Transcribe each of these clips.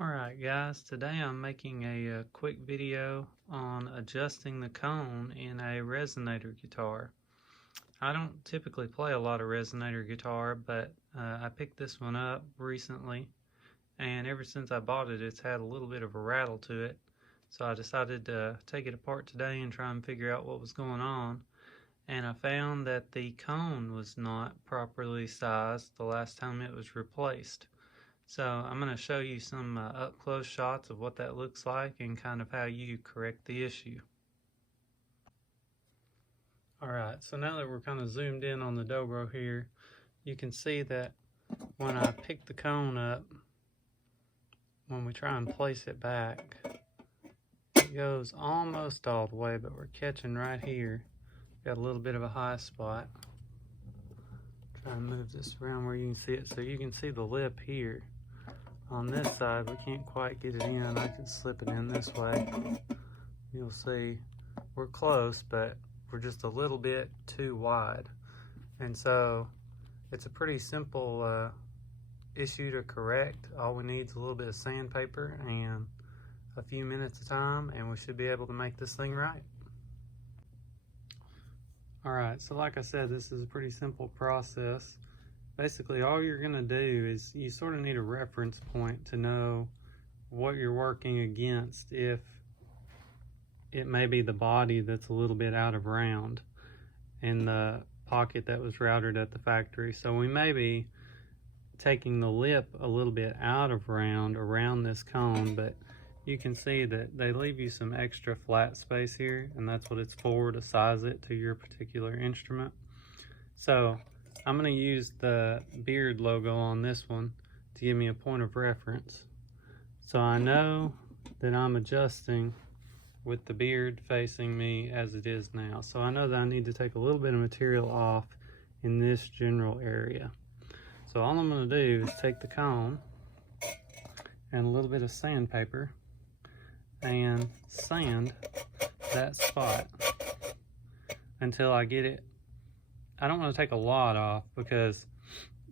Alright guys, today I'm making a quick video on adjusting the cone in a Resonator guitar. I don't typically play a lot of Resonator guitar, but I picked this one up recently, and ever since I bought it, it's had a little bit of a rattle to it. So I decided to take it apart today and try and figure out what was going on. And I found that the cone was not properly sized the last time it was replaced. So I'm going to show you some up-close shots of what that looks like and kind of how you correct the issue. Alright, so now that we're kind of zoomed in on the Dobro here, you can see that when I pick the cone up, when we try and place it back, it goes almost all the way, but we're catching right here. Got a little bit of a high spot. Try and move this around where you can see it, so you can see the lip here. On this side, we can't quite get it in. I can slip it in this way. You'll see we're close, but we're just a little bit too wide. And so it's a pretty simple issue to correct. All we need is a little bit of sandpaper and a few minutes of time, and we should be able to make this thing right. Alright, so like I said, this is a pretty simple process. Basically, all you're going to do is you sort of need a reference point to know what you're working against if it may be the body that's a little bit out of round in the pocket that was routed at the factory. So we may be taking the lip a little bit out of round around this cone, but you can see that they leave you some extra flat space here, and that's what it's for, to size it to your particular instrument. So I'm going to use the beard logo on this one to give me a point of reference. So I know that I'm adjusting with the beard facing me as it is now. So I know that I need to take a little bit of material off in this general area. So all I'm going to do is take the cone and a little bit of sandpaper and sand that spot until I get it. I don't want to take a lot off because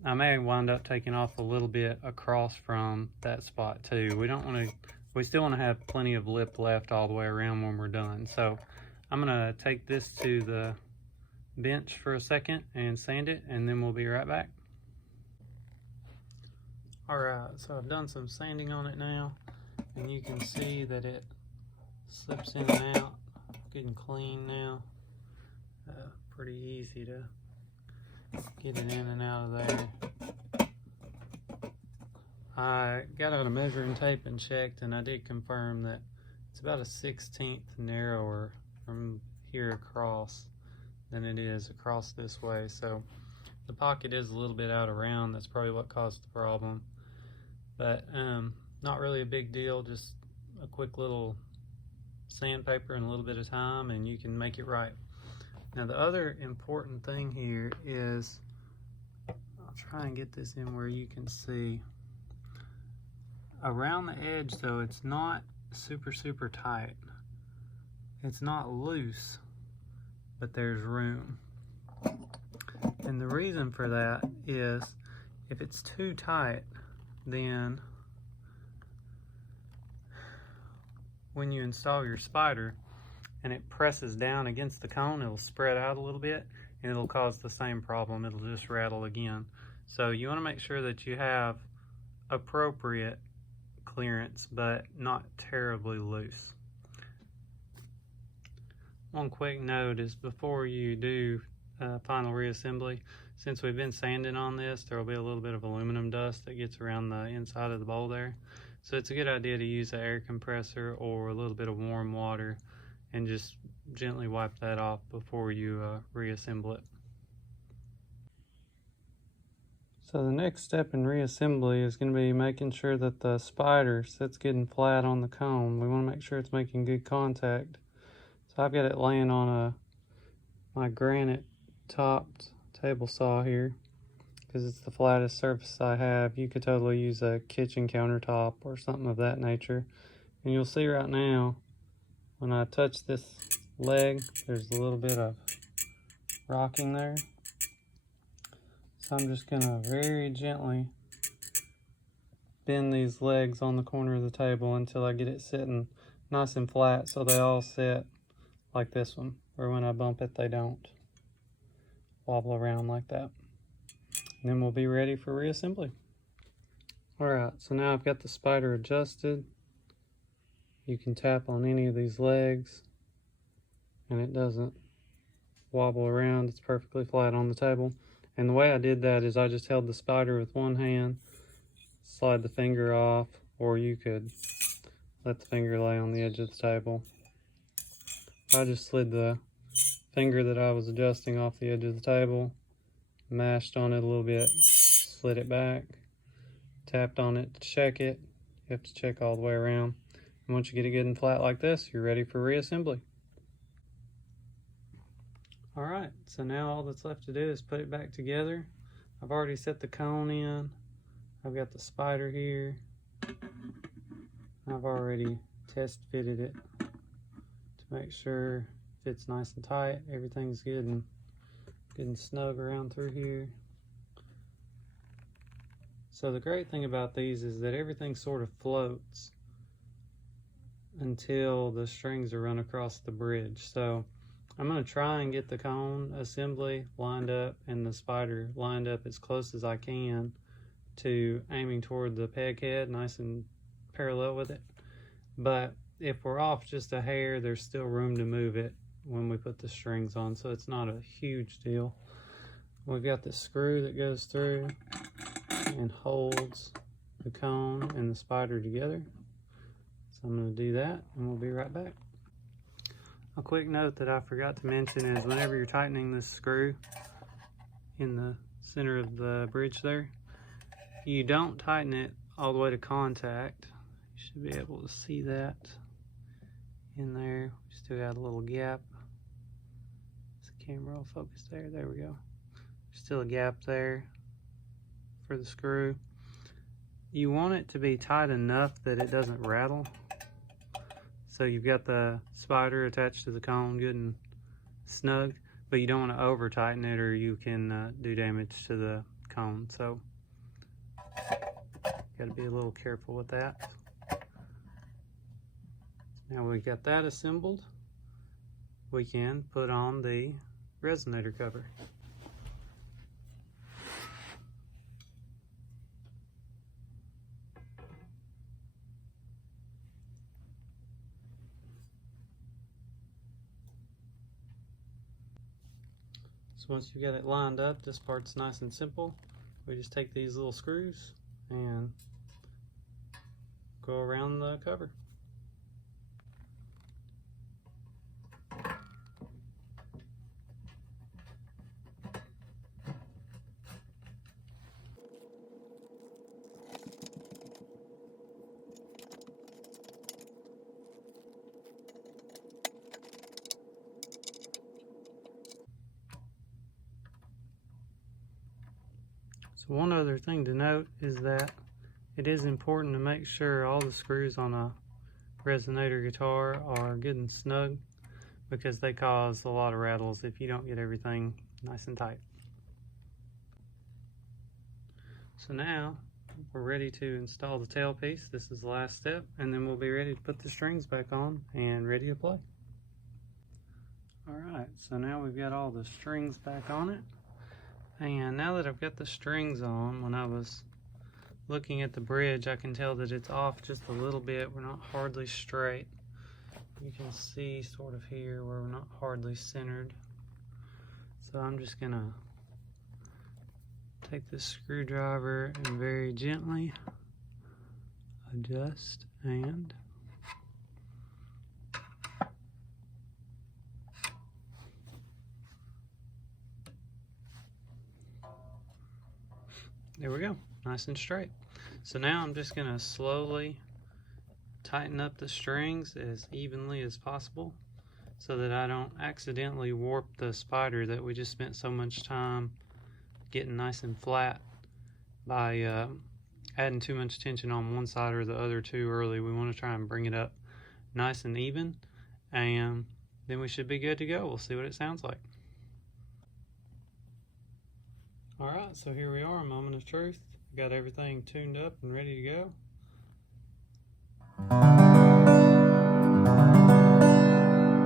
I may wind up taking off a little bit across from that spot too. We still want to have plenty of lip left all the way around when we're done. So I'm going to take this to the bench for a second and sand it, and then we'll be right back. Alright, so I've done some sanding on it now, and you can see that it slips in and out, getting clean now. Pretty easy to get it in and out of there. I got out a measuring tape and checked, and I did confirm that it's about a 1/16 narrower from here across than it is across this way. So the pocket is a little bit out of round. That's probably what caused the problem. But not really a big deal, just a quick little sandpaper and a little bit of time, and you can make it right. Now the other important thing here is, I'll try and get this in where you can see, around the edge though, it's not super tight. It's not loose, but there's room. And the reason for that is, if it's too tight, then when you install your spider and it presses down against the cone, it'll spread out a little bit and it'll cause the same problem. It'll just rattle again. So you want to make sure that you have appropriate clearance, but not terribly loose. One quick note is, before you do final reassembly, since we've been sanding on this, there will be a little bit of aluminum dust that gets around the inside of the bowl there. So it's a good idea to use an air compressor or a little bit of warm water and just gently wipe that off before you reassemble it. So the next step in reassembly is going to be making sure that the spider sits getting flat on the cone. We want to make sure it's making good contact. So I've got it laying on my granite topped table saw here because it's the flattest surface I have. You could totally use a kitchen countertop or something of that nature. And you'll see right now, when I touch this leg, there's a little bit of rocking there. So I'm just gonna very gently bend these legs on the corner of the table until I get it sitting nice and flat so they all sit like this one, where when I bump it they don't wobble around like that. And then we'll be ready for reassembly. Alright, so now I've got the spider adjusted. You can tap on any of these legs and it doesn't wobble around. It's perfectly flat on the table. And the way I did that is I just held the spider with one hand, slide the finger off, or you could let the finger lay on the edge of the table. I just slid the finger that I was adjusting off the edge of the table, mashed on it a little bit, slid it back, tapped on it to check it. You have to check all the way around. And once you get it good and flat like this, you're ready for reassembly. Alright, so now all that's left to do is put it back together. I've already set the cone in. I've got the spider here. I've already test fitted it to make sure it fits nice and tight. Everything's good and snug around through here. So the great thing about these is that everything sort of floats until the strings are run across the bridge. So I'm going to try and get the cone assembly lined up and the spider lined up as close as I can to aiming toward the peg head, nice and parallel with it. But if we're off just a hair, there's still room to move it when we put the strings on, so it's not a huge deal. We've got the screw that goes through and holds the cone and the spider together. So I'm going to do that and we'll be right back. A quick note that I forgot to mention is whenever you're tightening this screw in the center of the bridge there, you don't tighten it all the way to contact. You should be able to see that in there. We still got a little gap. Is the camera will focus there? There we go. There's still a gap there for the screw. You want it to be tight enough that it doesn't rattle. So you've got the spider attached to the cone good and snug, but you don't want to over tighten it or you can do damage to the cone. So got to be a little careful with that. Now we got that assembled, we can put on the resonator cover. So once you've got it lined up, this part's nice and simple. We just take these little screws and go around the cover. So one other thing to note is that it is important to make sure all the screws on a resonator guitar are good and snug, because they cause a lot of rattles if you don't get everything nice and tight. So now we're ready to install the tailpiece. This is the last step, and then we'll be ready to put the strings back on and ready to play. Alright, so now we've got all the strings back on it. And now that I've got the strings on, when I was looking at the bridge, I can tell that it's off just a little bit. We're not hardly straight. You can see sort of here where we're not hardly centered. So I'm just gonna take this screwdriver and very gently adjust and there we go, nice and straight. So now I'm just gonna slowly tighten up the strings as evenly as possible so that I don't accidentally warp the spider that we just spent so much time getting nice and flat by adding too much tension on one side or the other too early. We want to try and bring it up nice and even, and then we should be good to go. We'll see what it sounds like. Alright, so here we are, a moment of truth. got everything tuned up and ready to go.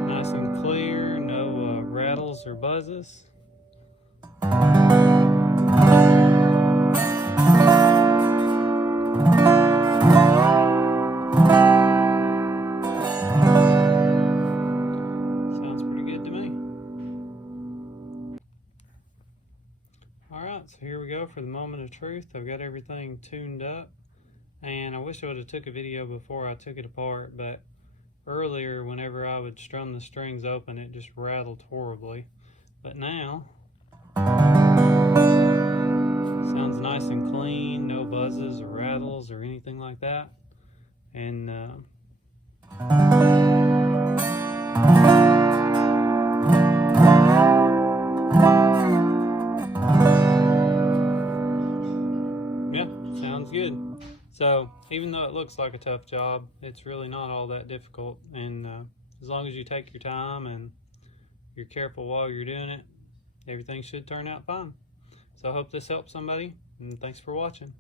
Nice and clear, no rattles or buzzes. Sounds pretty good to me. Alright, so here we go for the moment of truth. I've got everything tuned up, and I wish I would have took a video before I took it apart, but earlier whenever I would strum the strings open it just rattled horribly. But now sounds nice and clean, no buzzes or rattles or anything like that. And yeah, sounds good. So even though it looks like a tough job, it's really not all that difficult, and as long as you take your time and you're careful while you're doing it, everything should turn out fine. So I hope this helps somebody, and thanks for watching.